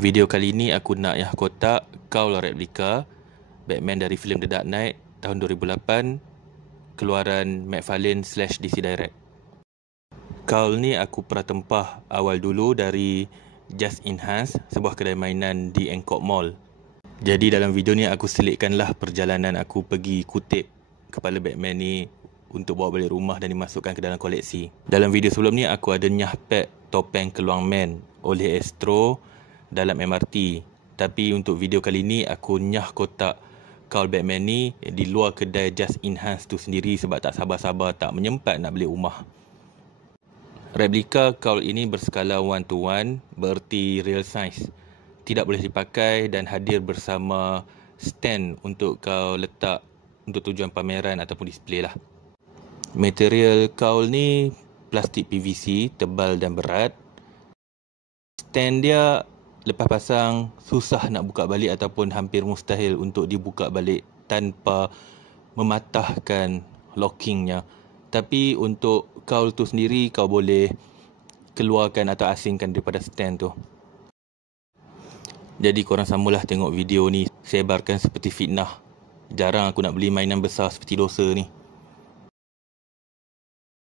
Video kali ini aku nak yang kotak kaul replika Batman dari filem The Dark Knight tahun 2008, keluaran McFarlane/DC Direct. Kaul ni aku pernah tempah awal dulu dari Just Enhance, sebuah kedai mainan di Angkor Mall. Jadi dalam video ni aku selitkanlah perjalanan aku pergi kutip kepala Batman ni untuk bawa balik rumah dan dimasukkan ke dalam koleksi. Dalam video sebelum ni aku ada nyah pack topeng Keluang Man oleh Astro dalam MRT. Tapi untuk video kali ni aku nyah kotak kaul Batman ni di luar kedai Just Enhance tu sendiri sebab tak sabar-sabar tak menyempat nak beli rumah. Replika kaul ini berskala 1:1, bererti real size. Tidak boleh dipakai dan hadir bersama stand untuk kau letak untuk tujuan pameran ataupun display lah. Material kaul ni plastik PVC, tebal dan berat. Stand dia lepas pasang susah nak buka balik ataupun hampir mustahil untuk dibuka balik tanpa mematahkan lockingnya. Tapi untuk kaul tu sendiri kau boleh keluarkan atau asingkan daripada stand tu. Jadi korang samalah tengok video ni, sebarkan seperti fitnah. Jarang aku nak beli mainan besar seperti dosa ni.